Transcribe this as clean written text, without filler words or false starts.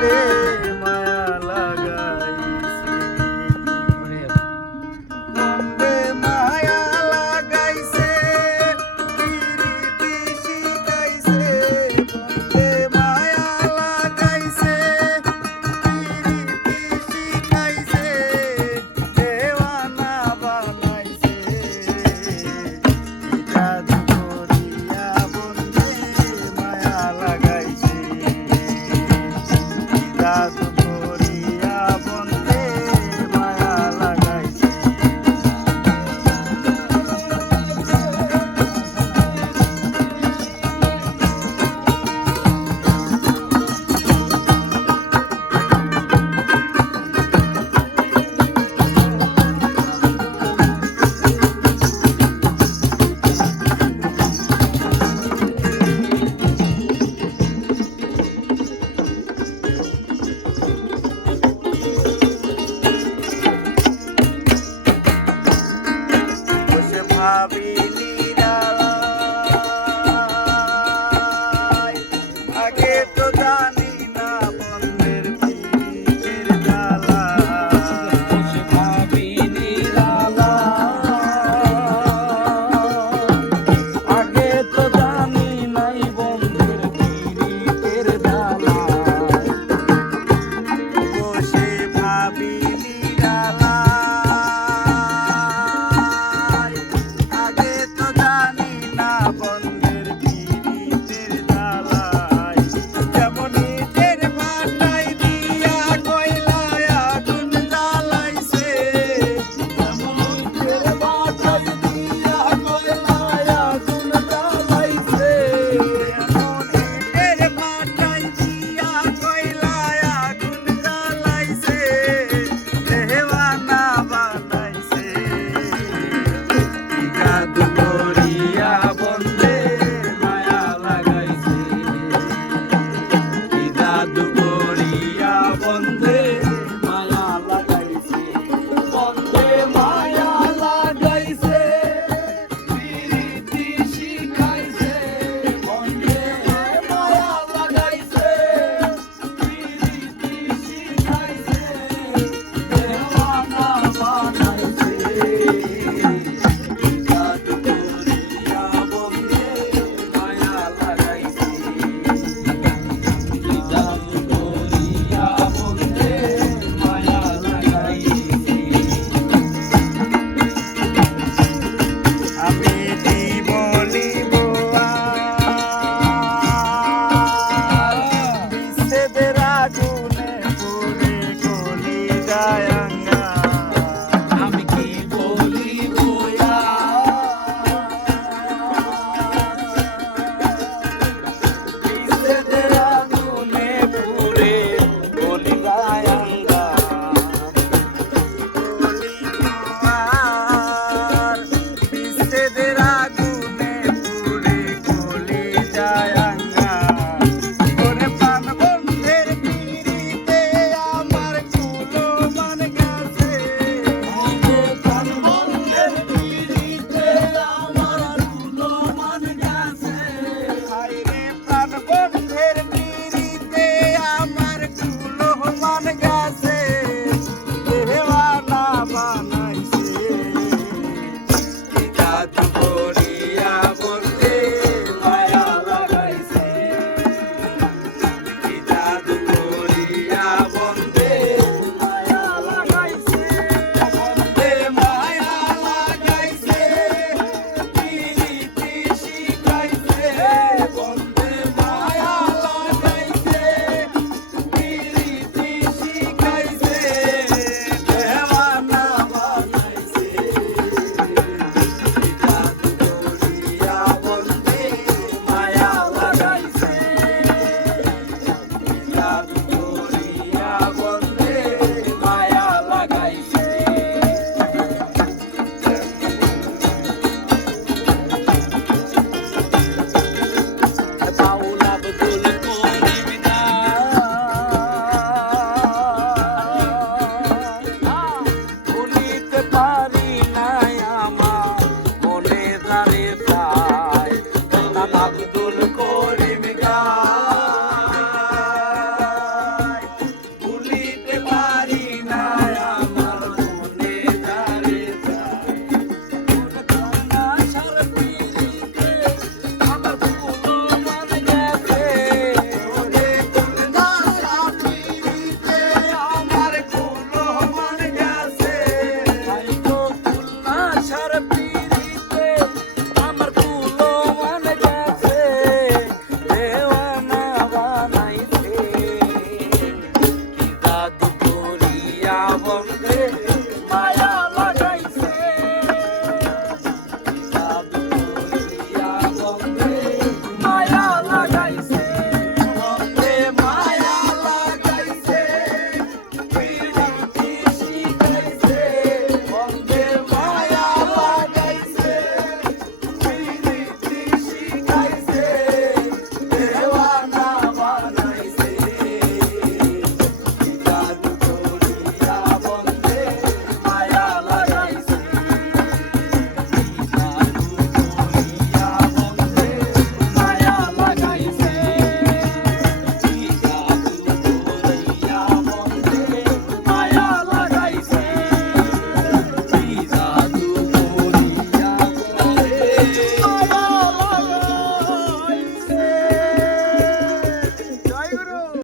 বন্ধে মায়া লাগাইছে, বন্ধে মায়া লাগাইছে, পিরিতি শিখাইছে, বন্ধে মায়া লাগাইছে, পিরিতি শিখাইছে, দেওয়ানা বানাইছে, জাদু করিয়া বন্ধে মায়া লাগাইছে, জাদু করিয়া বন্ধে মায়া লাগাইছে। বসে ভাবি নিরালায়, আগে তো জানি না বন্ধের পিরিতের জ্বালা, বসে ভাবি নিরালায়, আগে তো জানি নাই বন্ধের পিরিতের জ্বালা, বসে ভাবি নিরালায়, আগে তো জানি না বন্ধের পিরিতের জ্বালায়, যেমন ইটের ভাটায় দিয়া কয়লায় আগুন জ্বালাইছে, যেমন ইটের ভাটায় দিয়া কয়লায় আগুন জ্বালাইছে, যেমন ইটের ভাটায় দিয়া কয়লায় আগুন জ্বালাইছে, দেওয়ানা বানাইছে, জাদু করিয়া বন্ধে মায়া লাগাইছে, জাদু করিয়া বন্ধে মায়া লাগাইছে, বন্ধে মায়া লাগাইছে, পিরিতি শিখাইছে, বন্ধে মায়া লাগাইছে, পিরিতি শিখাইছে, দেওয়ানা বানাইছে, জাদু করিয়া বন্ধে মায়া লাগাইছে, জাদু করিয়া বন্ধে মায়া লাগাইছে। আমি বলিব বিচ্ছেদের আগুনে পুড়ে গলি যায় আঙ্গা, আমি কি বলিব বিচ্ছেদের আগুনে পুড়ে গলি যায় আঙ্গা, বিচ্ছেদের আগুনে পুড়ে গলি যায় আঙ্গা, ওরে প্রাণ বন্ধের পিরিতে আমার কুলো মান গেছে, ওরে প্রাণ বন্ধের পিরিতে আমার কুলো মান গেছে, হায়রে প্রাণ বন্ধের পিরিতে আমার কুলো মান গেছে, দেওয়ানা বানাইছে, জাদু